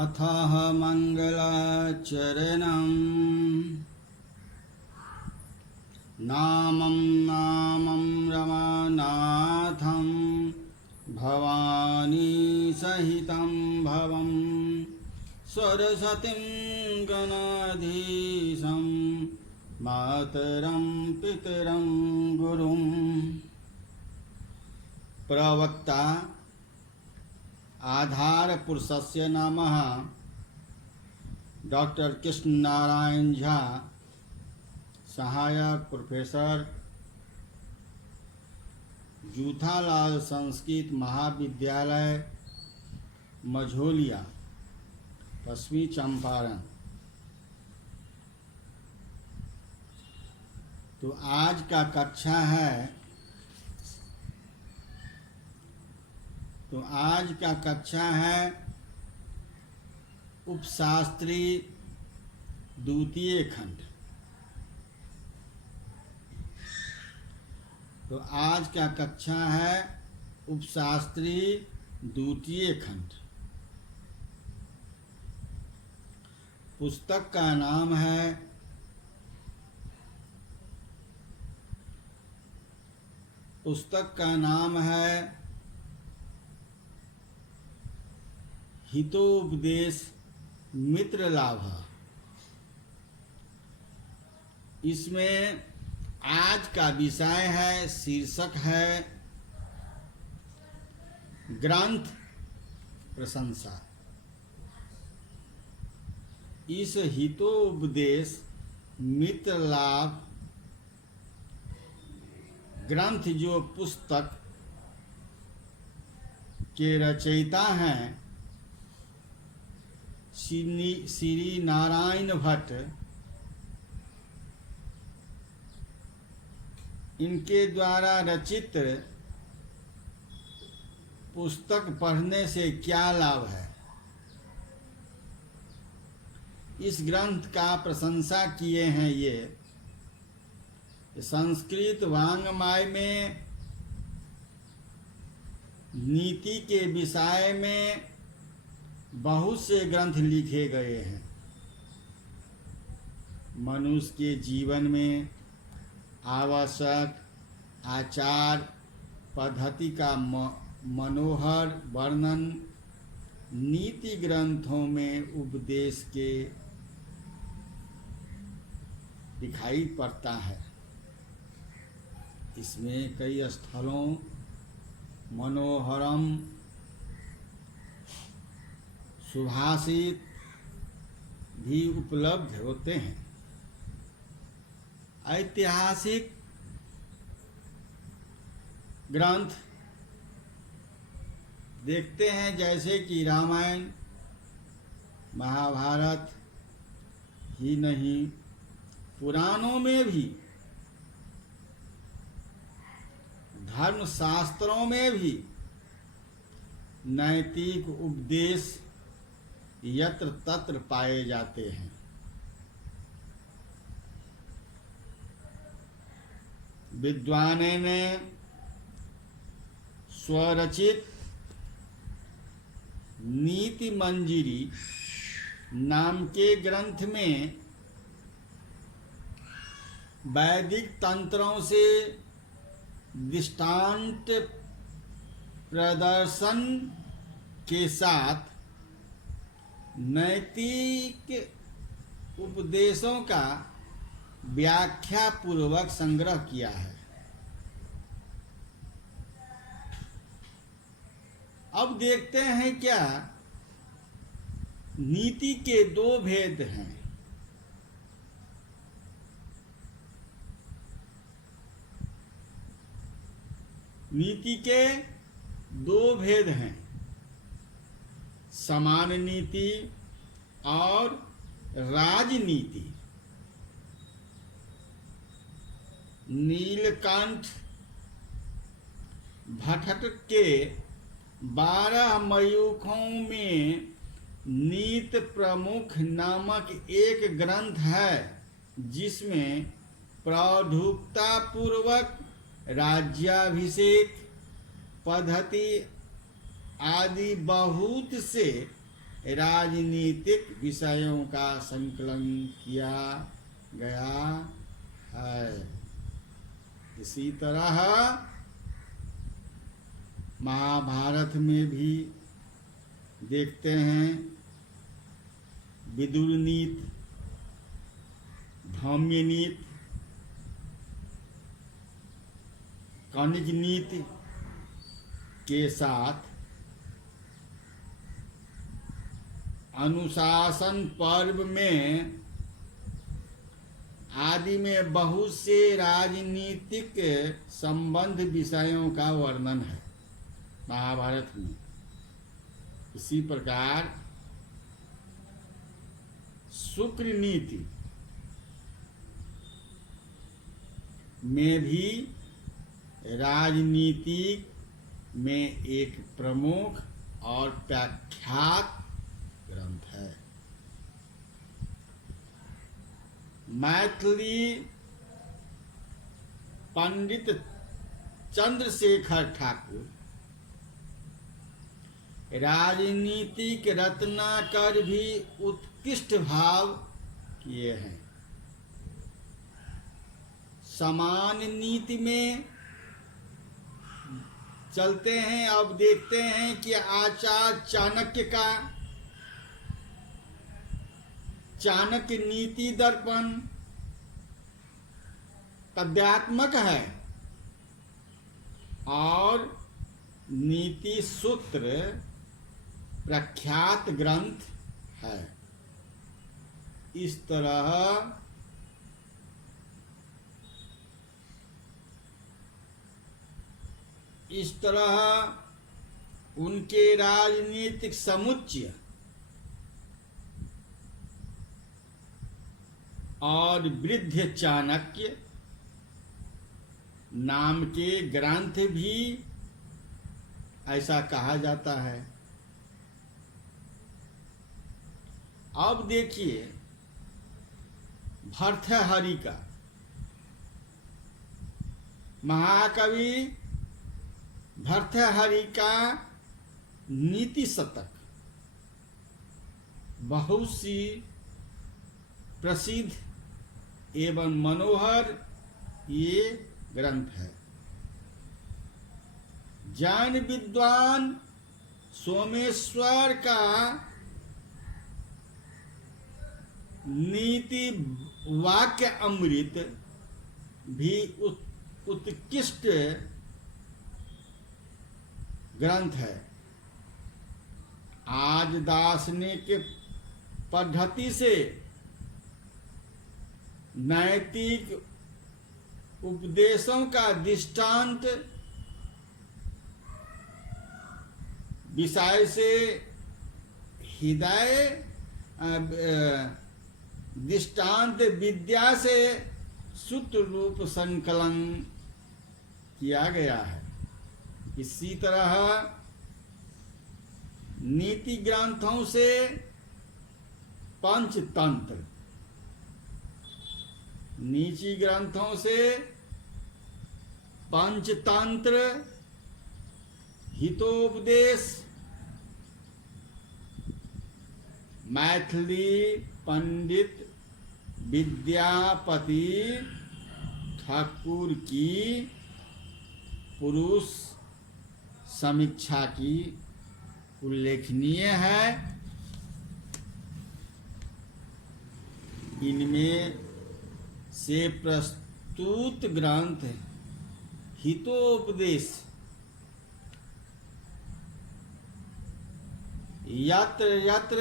अथः मङ्गलाचरणम् नामं नामं रमानाथं भवानी सहितं भवं सरस्वतीं गणाधीशं मातरं पितरं गुरुं। प्रवक्ता आधार पुरुषस्य नामः डॉक्टर कृष्ण नारायण झा, सहायक प्रोफेसर, जूथालाल संस्कृत महाविद्यालय, मझोलिया, पश्चिमी चंपारण। तो आज का कक्षा है उपशास्त्री द्वितीय खंड। तो आज का कक्षा है उपशास्त्री द्वितीय खंड। पुस्तक का नाम है हितोपदेश मित्र लाभ। इसमें आज का विषय है, शीर्षक है ग्रंथ प्रशंसा। इस हितोपदेश मित्र लाभ ग्रंथ जो पुस्तक के रचयिता हैं श्री नारायण भट्ट, इनके द्वारा रचित पुस्तक पढ़ने से क्या लाभ है, इस ग्रंथ का प्रशंसा किए हैं। ये संस्कृत वाङ्मय में नीति के विषय में बहुत से ग्रंथ लिखे गए हैं। मनुष्य के जीवन में आवश्यक आचार पद्धति का मनोहर वर्णन नीति ग्रंथों में उपदेश के दिखाई पड़ता है। इसमें कई स्थलों मनोहरम सुभाषित भी उपलब्ध होते हैं। ऐतिहासिक ग्रंथ देखते हैं, जैसे कि रामायण महाभारत ही नहीं, पुराणों में भी, धर्मशास्त्रों में भी नैतिक उपदेश यत्र तत्र पाए जाते हैं। विद्वानों ने स्वरचित नीति मंजरी नाम के ग्रंथ में वैदिक तंत्रों से दृष्टांत प्रदर्शन के साथ नैतिक उपदेशों का व्याख्या पूर्वक संग्रह किया है। अब देखते हैं क्या नीति के दो भेद हैं। नीति के दो भेद हैं, समान नीति और राजनीति। नीलकंठ भट्ट के 12 मयूखों में नीत प्रमुख नामक एक ग्रंथ है, जिसमें प्रौढ़ुता पूर्वक राज्याभिषेक पद्धति आदि बहुत से राजनीतिक विषयों का संकलन किया गया है। इसी तरह महाभारत में भी देखते हैं विदुर नीति, धौम्य नीति, कनिज नीति के साथ अनुशासन पर्व में आदि में बहुत से राजनीतिक संबंध विषयों का वर्णन है महाभारत में। इसी प्रकार शुक्र नीति में भी राजनीति में एक प्रमुख और प्रख्यात ग्रंथ है। मैथिली पंडित चंद्रशेखर ठाकुर राजनीतिक रत्नाकर भी उत्कृष्ट भाव किए हैं। समान नीति में चलते हैं। अब देखते हैं कि आचार्य चाणक्य का चाणक्य नीति दर्पण पद्यात्मक है और नीति सूत्र प्रख्यात ग्रंथ है। इस तरह उनके राजनीतिक समुच्चय और वृद्ध चाणक्य नाम के ग्रंथ भी ऐसा कहा जाता है। अब देखिए भर्तृहरि का महाकवि भर्तृहरि का नीति शतक बहुत सी प्रसिद्ध एवं मनोहर ये ग्रंथ है। जैन विद्वान सोमेश्वर का नीति वाक्य अमृत भी उत्कृष्ट ग्रंथ है। आज दार्शनिक पद्धति से नैतिक उपदेशों का दृष्टांत विषय से हृदय दृष्टांत विद्या से सूत्र रूप संकलन किया गया है। इसी तरह नीति ग्रंथों से पंचतंत्र, नीति ग्रंथों से पंचतंत्र, हितोपदेश, मैथिली पंडित विद्यापति ठाकुर की पुरुष समीक्षा की उल्लेखनीय है। इनमें से प्रस्तुत ग्रंथ हितोपदेश यत्र यत्र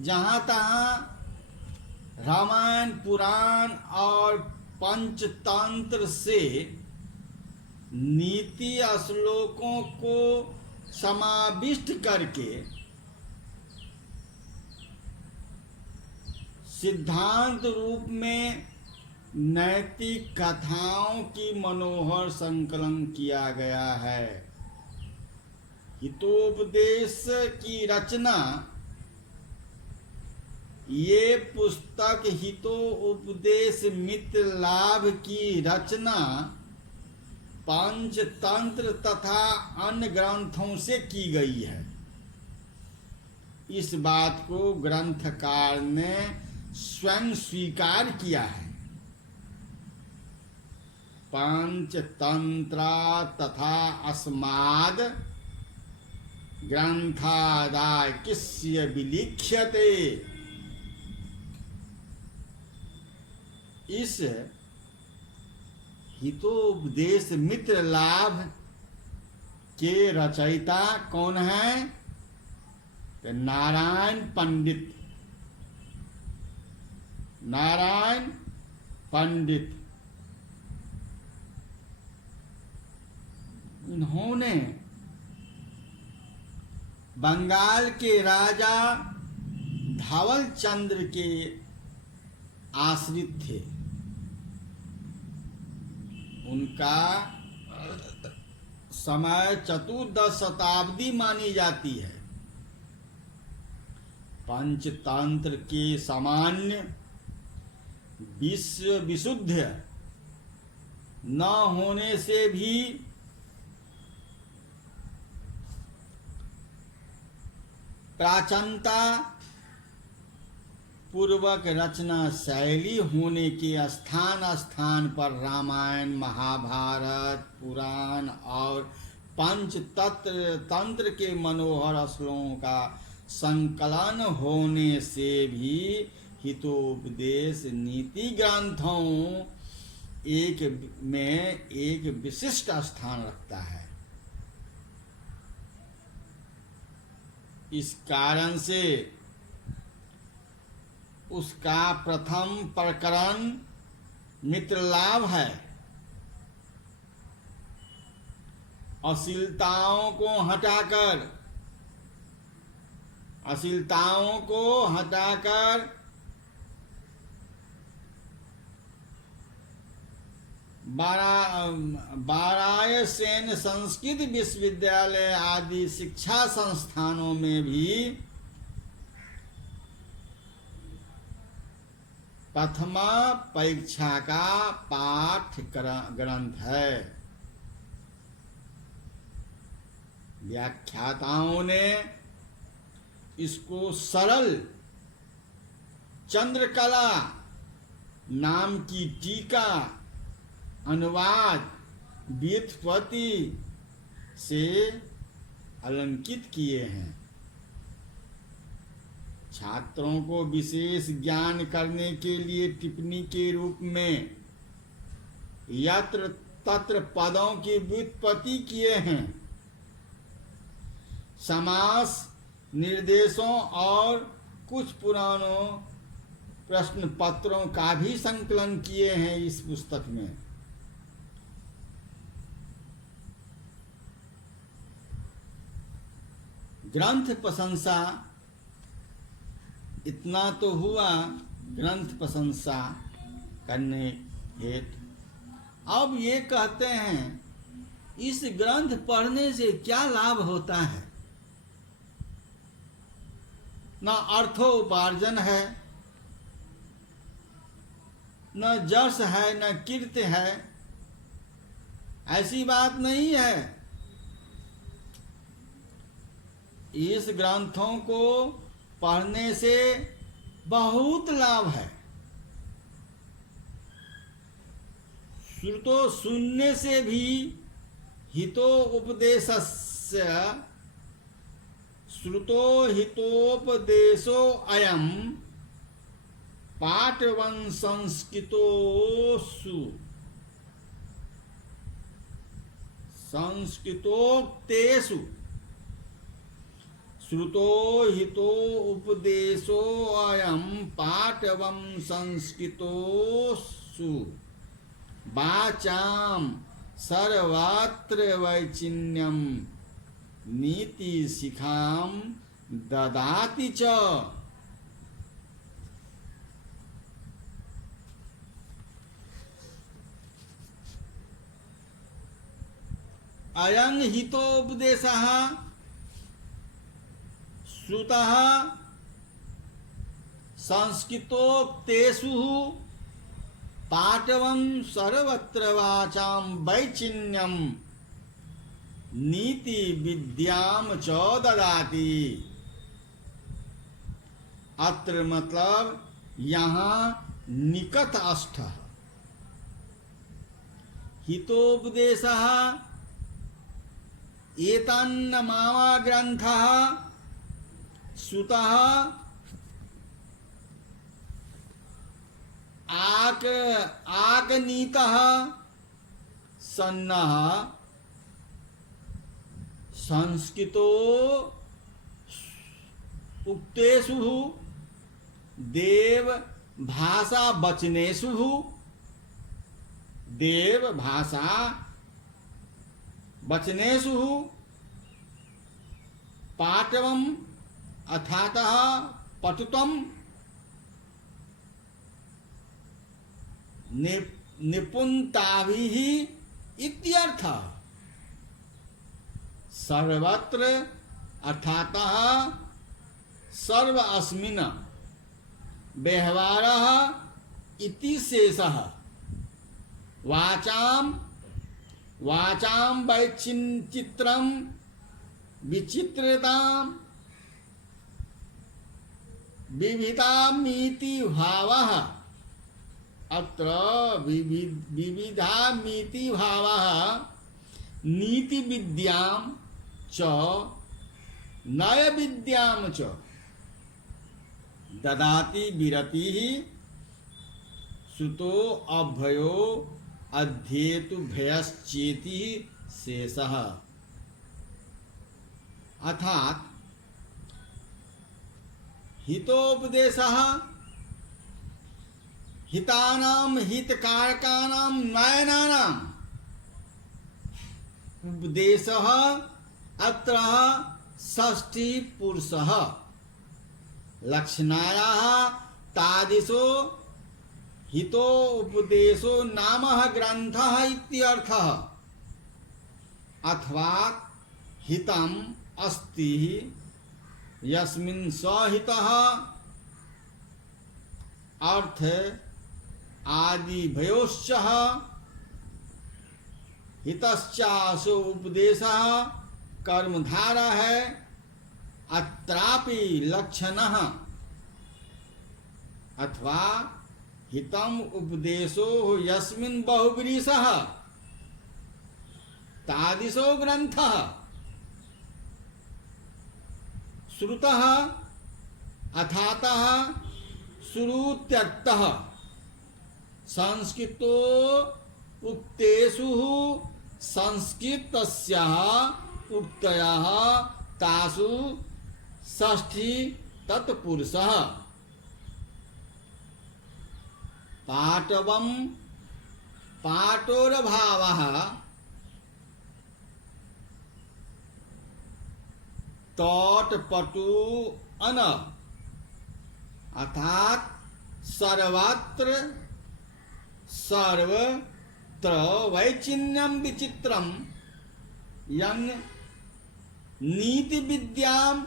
जहाँ तहाँ रामायण पुराण और पंचतंत्र से नीति श्लोकों को समाविष्ट करके सिद्धांत रूप में नैतिक कथाओं की मनोहर संकलन किया गया है। हितोपदेश की रचना ये पुस्तक हितोपदेश मित्र लाभ की रचना पंचतंत्र तथा अन्य ग्रंथों से की गई है। इस बात को ग्रंथकार ने स्वयं स्वीकार किया है। पंचतंत्रा तथा अस्माद ग्रंथादाय किस्य विलिख्यते। इस हितोपदेश मित्र लाभ के रचयिता कौन है? नारायण पंडित। नारायण पंडित इन्होंने बंगाल के राजा धवल चंद्र के आश्रित थे। उनका समय चतुर्दश शताब्दी मानी जाती है। पंचतंत्र के सामान्य विश्व विशुद्ध न होने से भी प्राचीनता पूर्वक रचना शैली होने के स्थान स्थान पर रामायण, महाभारत, पुराण और पंचतंत्र के मनोहर श्लोकों का संकलन होने से भी हितोपदेश नीति ग्रंथों में एक विशिष्ट स्थान रखता है। इस कारण से उसका प्रथम प्रकरण मित्रलाभ है। अश्लीलताओं को हटाकर बारायसेन संस्कृत विश्वविद्यालय आदि शिक्षा संस्थानों में भी प्रथमा परीक्षा का पाठ ग्रंथ है। व्याख्याताओं ने इसको सरल चंद्रकला नाम की टीका, अनुवाद, व्युत्पत्ति से अलंकित किए हैं। छात्रों को विशेष ज्ञान करने के लिए टिप्पणी के रूप में यत्र तत्र पदों की व्युत्पत्ति किए हैं। समास निर्देशों और कुछ पुरानों प्रश्न पत्रों का भी संकलन किए हैं इस पुस्तक में। ग्रंथ प्रशंसा, इतना तो हुआ ग्रंथ प्रशंसा करने हेतु। अब ये कहते हैं इस ग्रंथ पढ़ने से क्या लाभ होता है? न अर्थोपार्जन है, न जश है, न कीर्ति है। ऐसी बात नहीं है। इस ग्रंथों को पढ़ने से बहुत लाभ है। श्रुतो सुनने से भी हितोपदेशस्य श्रुतो हितोपदेशो अयम पाठवन संस्कृतोक्तेषु श्रुतो हितो उपदेशो अयम पाठवम संस्कृतोषु वाचाम सर्वत्र वैचिन्यम नीति शिखाम ददाति च। अयं हितोपदेशः श्रुतः संस्कृतोक्तेषु पाठवं सर्वत्र वाचां वैचिन्यं नीति विद्यां च ददाति। अत्र मतलब यहाँ निकट अस्थ हितोपदेशः एतन्न मामा ग्रंथः सुतः आकनीतः सन्नः संस्कृतो उक्तेषु देव भाषा वचनेषु देव भाषा वचनेषु पाठवम् अथातः पठितम् निपुणताभिः इत्यर्थः। सर्वत्र अर्थातः सर्व अस्मिन् व्यवहारः इति शेषः। वाचां वैचित्रं विचित्रतां विविधामिति भावः। अत्र विविधामिति भावः नीति विद्यां च नय विद्यां च ददाति विरतिः सुतो अभयो अध्येतु भयश्चेति शेषः। अर्थात हितोपदेशः हितानां हितकारकानां नयनानाम् उपदेशः अत्र षष्ठी पुरुषः लक्षणायाः तादृशो हितो उपदेशो नाम ग्रंथः इत्यर्थः। अथवा हितम् अस्ति यस्मिन् सहितः अर्थ आदि भयोश्च हितश्चासो उपदेशः कर्मधारा है। अत्रापि लक्षणः अथवा हितम उपदेशो यस्मिन् बहुब्रीशः तादृशो ग्रंथः श्रुतः अथातः श्रुत्यर्थः संस्कृतो उक्तेषु संस्कृतस्याः उक्तयः तासु षष्ठी तत्पुरुषः। पाटवं पाटोरभावः तोटपटु अन अर्थात सर्वत्र सर्वत्र वैचिन्यं विचित्रं यन् नीति विद्याम्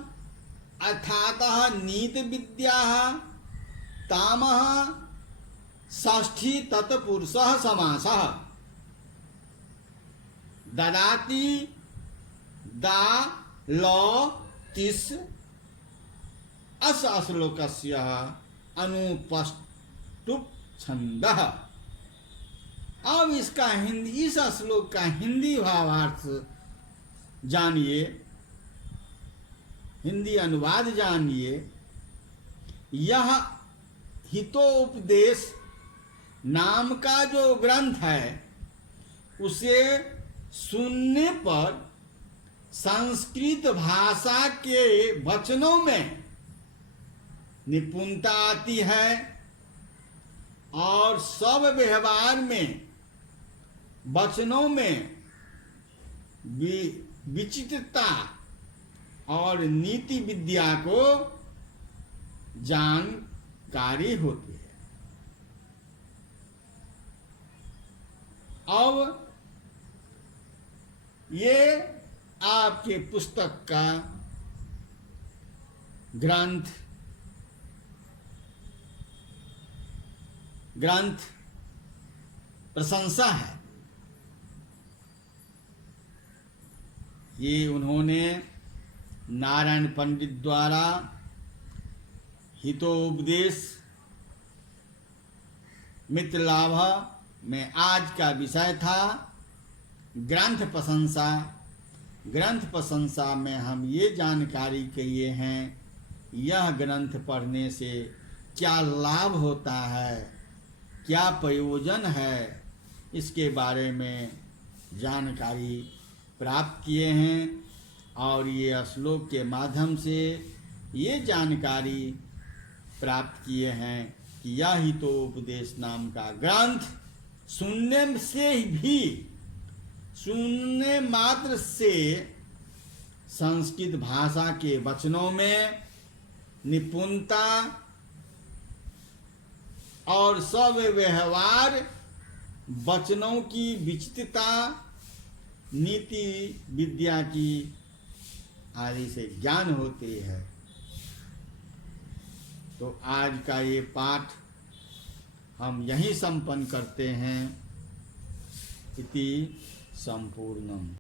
अर्थातः नीति विद्याः तामः षष्ठी तत्पुरुषः समासः। ददाति दा लो तिस अस श्लोकस्य अनुपष्टुप छंदः। अब इसका हिंदी इस श्लोक का हिंदी भावार्थ जानिए, हिंदी अनुवाद जानिए। यह हितोपदेश नाम का जो ग्रंथ है उसे सुनने पर संस्कृत भाषा के वचनों में निपुणता आती है और सब व्यवहार में वचनों में विचित्रता और नीति विद्या को जानकारी होती है। अब ये आपके पुस्तक का ग्रंथ प्रशंसा है। ये उन्होंने नारायण पंडित द्वारा हितोपदेश मित्रलाभ में आज का विषय था ग्रंथ प्रशंसा। ग्रंथ प्रशंसा में हम ये जानकारी किए हैं, यह ग्रंथ पढ़ने से क्या लाभ होता है, क्या प्रयोजन है, इसके बारे में जानकारी प्राप्त किए हैं। और ये श्लोक के माध्यम से ये जानकारी प्राप्त किए हैं कि यह हितोपदेश नाम का ग्रंथ सुनने मात्र से संस्कृत भाषा के वचनों में निपुणता और सव्यवहार वचनों की विचित्रता, नीति विद्या की आदि से ज्ञान होती है। तो आज का ये पाठ हम यहीं संपन्न करते हैं। इति संपूर्णम।